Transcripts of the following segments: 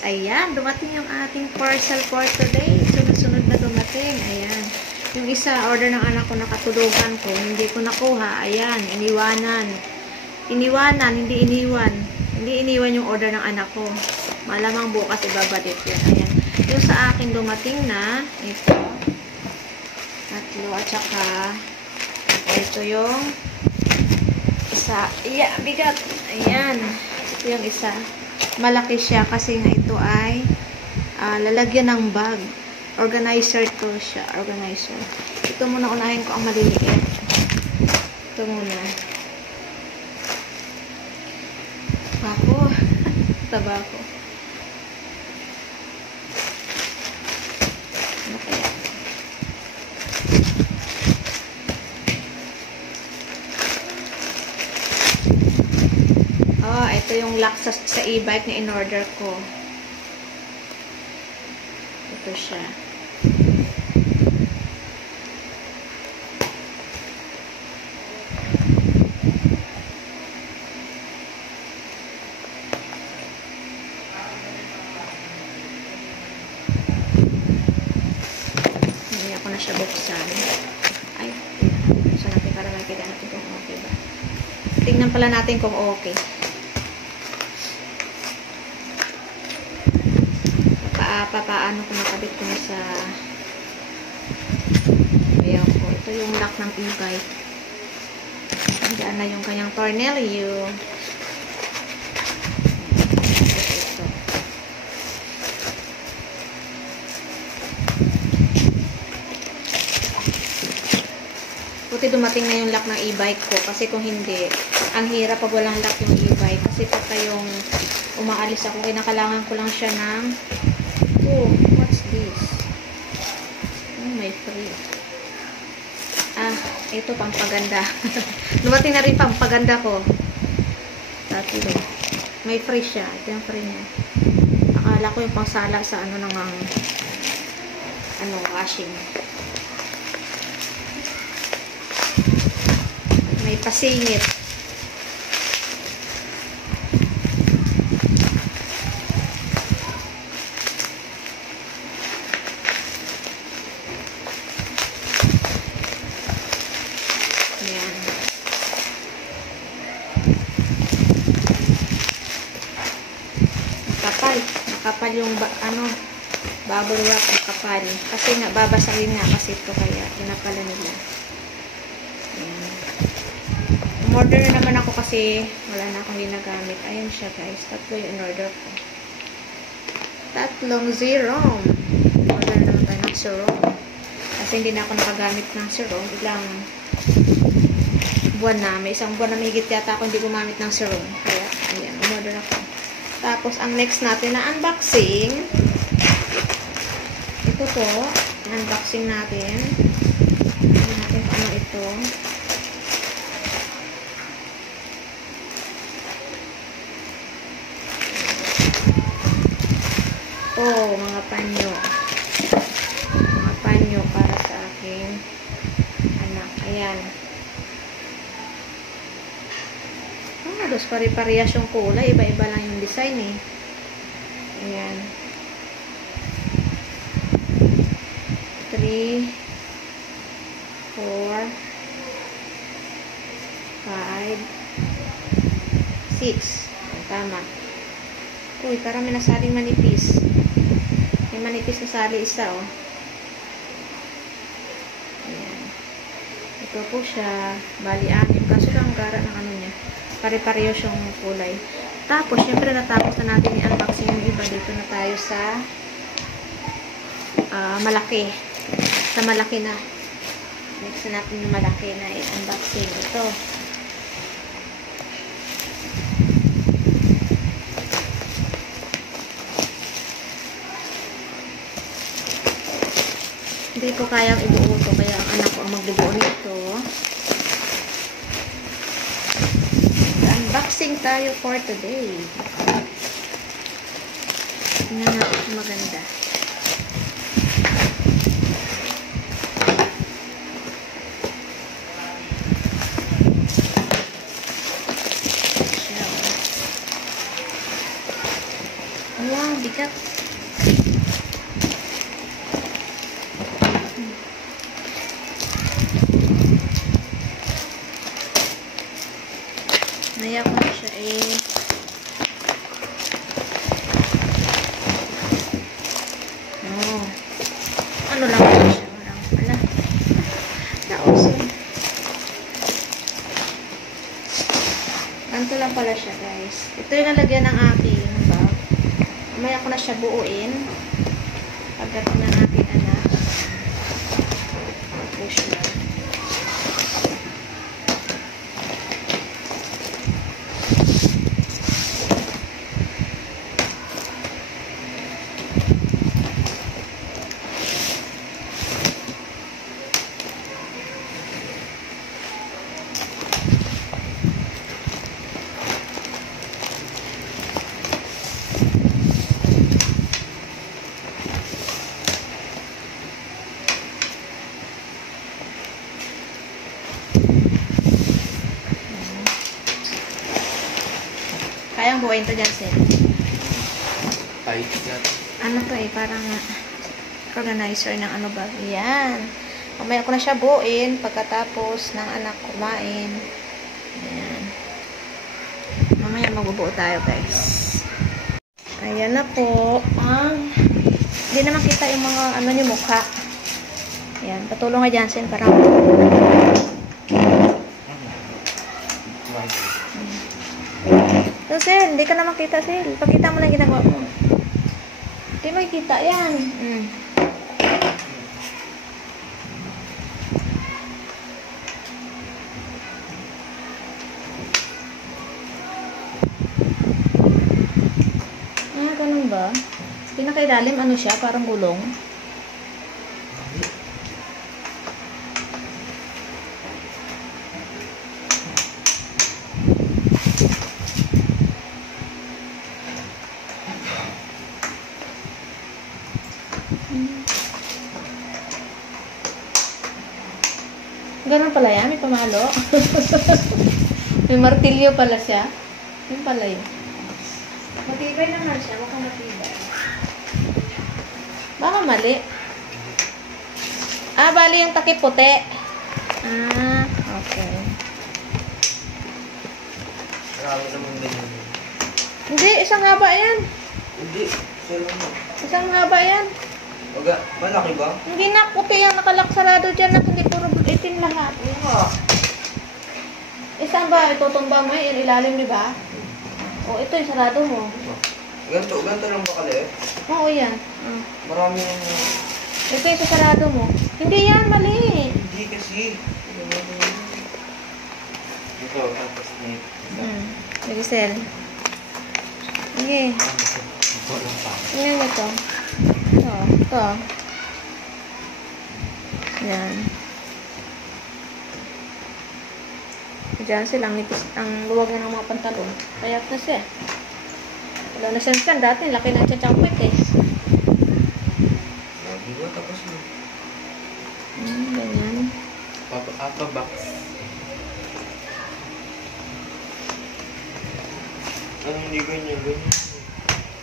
guys, ayan, dumating yung ating parcel for today. Sunod-sunod na dumating. Ayan. Yung isa, order ng anak ko, nakatulugan ko. Hindi ko nakuha. Ayan, iniwanan. Iniwanan, hindi iniwan. Hindi iniwan yung order ng anak ko. Malamang bukas ibabalik yan. Ayan. Yung sa akin dumating na, ito. Tatlo. At saka, ito yung isa. Iya, bigat. Ayan. Ito yung isa. Malaki siya kasi nga ito ay lalagyan ng bag. Organizer to siya. Organizer. Ito muna, unahin ko ang maliliit. Ito muna. Tabako. Tabako. Ano kaya? Oh, ito yung lock sa e-bike na in-order ko. Ito siya. Hindi ako na siya buksan. Ay, buksan natin para makikita natin kung okay ba. Tingnan pala natin kung okay. Paano ko nakabit ko na sa ayan ko. Ito yung lock ng e-bike. Diyan na yung kanyang tornilyo. Ito. Buti dumating na yung lock ng e-bike ko kasi kung hindi, ang hirap pag walang lock yung e-bike kasi pagka yung umaalis ako, kinakailangan ko lang siya ng oh, what's this? Oh, may free. Ah, ito pampaganda. Dumating na rin pampaganda ko. Tatlo. May free siya. Ito yung free niya. Akala ko yung pangsala sa ano nang washing. May pasingit. Nakapal yung bubble wrap, nakapal. Kasi nga, babasahin nga kasi ito kaya pinapala nila. Ayan. Umorder na naman ako kasi wala na akong ginagamit. Ayan siya guys. Tatlo yung in-order ko. Tatlong serum. Order naman tayo ng serum. Kasi hindi na ako nakagamit ng serum. Ilang buwan na. May isang buwan na mahigit yata ako hindi gumamit ng serum. Kaya, ayan. Umorder ako. Tapos, ang next natin na unboxing. Ito po. Unboxing natin. Tignan natin kung ano ito. Oh, mga panyo. Mga panyo para sa aking anak. Ayan. Dos pare-parehas yung kulay. Iba-iba lang yung design eh. Ayan. 3, 4, 5, 6. Tama. Uy, parang may nasaling manipis. May manipis na sali isa oh. Ayan. Ito po siya. Bali 6. Kaso lang gara ng ano niya. Pare-parehas yung kulay. Tapos, syempre natapos na natin i-unboxing yung iba. Dito na tayo sa malaki. Sa malaki na. Next na natin yung malaki na i-unboxing. Ito. Hindi ko kayang ibuo ito. Kaya ang anak ko ang magbubuo nito. Unboxing tayo for today. Tingnan natin kung maganda. Wow, bigat. Ito yung nalagyan ng aking bag. Mamaya ko na siya buuin. Pagdating ng aking anak. Push na. Kayang buuin to dyan, sir. Tight yan. Ano to parang organizer ng ano ba? Yan. Mamaya ko na siya buuin pagkatapos ng anak kumain. Ayan. Mamaya magbubuo tayo, guys. Ayan na po. Hindi naman kita yung mga ano niyo mukha. Ayan. Patulong nga dyan, Sen, para so, Sel, hindi ka na makita, Sel. Pagkita mo na ginagawa mo. Hindi makikita yan. Ganun ba? Pinakailalim, ano siya? Parang gulong. Ganun pala yan, may pamalo. May martilyo pala siya. Yun pala yun. Matibay naman siya, baka matibay. Baka mali. Bali yung takip puti. Okay. Marami naman ganyan. Hindi, isang haba yan. Hindi, isa lang mo. Isang haba yan. Malaki ba? Hindi na, puti yan, nakalaksarado dyan na hindi puro itim lahat. Oo nga. Isang ba, itutumba mo yung ilalim, di ba? O, ito yung sarado mo. Ganto lang ba kaliit? Oo, yan. Marami yung... Ito yung sarado mo. Hindi yan, mali. Hindi kasi. Ito, tapos may... Sige, Sel. Sige. Tingnan ito. Ito. Yan. Diyan silang nipis, ang luwag na ng mga pantalon. Kayat na siya. Wala na siya dati. Laki na siya chakwit eh. Lagi ba? Tapos mo. Ganyan. Apa box. Anong hindi ganyan?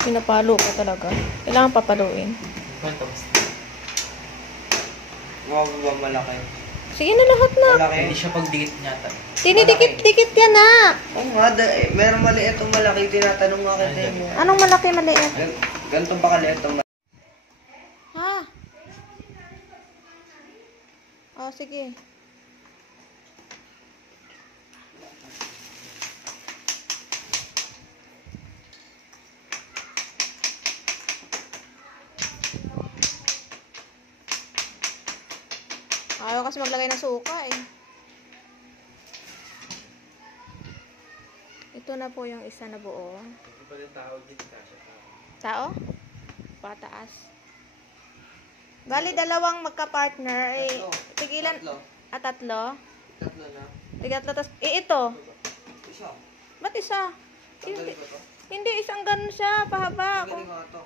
Pinapalo ko talaga. Kailangan papaluin. Tapos. Huwag ba malaki? Sige na lahat na. Malaki. Hindi siya pagdikit niya. Tinidikit-dikit yan na. Oo nga, meron maliit ang malaki. Tinatanong nga kita yun. Anong malaki maliit? Ganito ba kaliit ang malaki? Sige. Ayaw kasi maglagay ng suka eh. Ito na po yung isa na buo. Hindi pa rin tao dito kasi. Tao? Pataas. Bali, dalawang magka-partner. Tigilan. Tatlo. Tatlo? Tatlo na. Tigatlo. Tas, ito. Isa. Ba't isa? Tanggalin ko to. Hindi, isang ganun siya. Pahaba. Tanggalin ko nga to.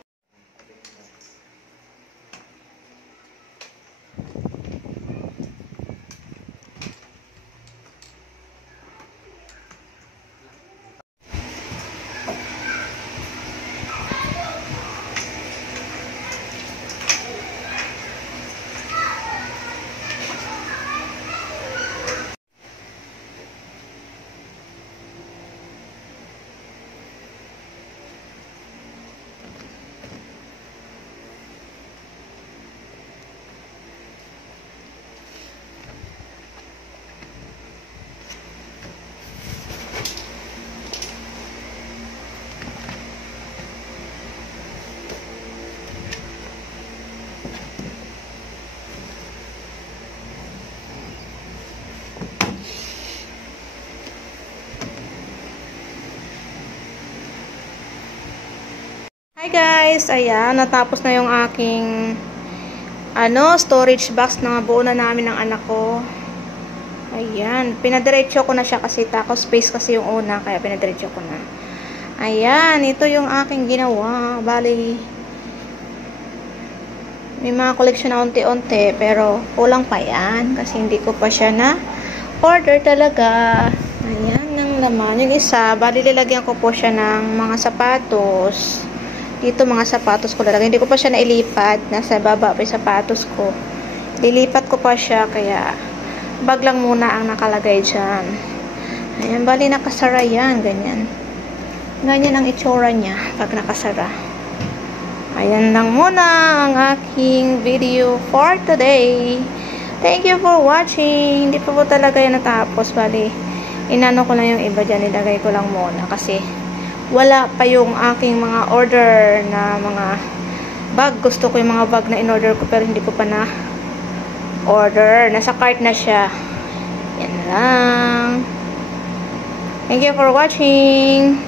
Hi guys, ayan, natapos na yung aking storage box na buo na namin ng anak ko. Ayan, pinadiretso ko na siya kasi taco space kasi yung una, kaya pinadiretso ko na. Ayan, ito yung aking ginawa. Bali, may mga collection na unti-unti, pero kulang pa yan kasi hindi ko pa siya na order talaga. Ayan, ng laman. Yung isa, bali lilagyan ko po siya ng mga sapatos. Dito mga sapatos ko lalagay. Hindi ko pa siya nailipat. Nasa baba pa yung sapatos ko. Lilipat ko pa siya. Kaya bag lang muna ang nakalagay dyan. Ayan. Bali nakasara yan. Ganyan. Ganyan ang itsura niya pag nakasara. Ayan lang muna ang aking video for today. Thank you for watching. Hindi pa po talaga yan natapos. Bali, inano ko lang yung iba dyan. Nilagay ko lang muna. Kasi wala pa yung aking mga order na mga bag. Gusto ko yung mga bag na in-order ko pero hindi ko pa na order. Nasa cart na siya. Yan lang. Thank you for watching.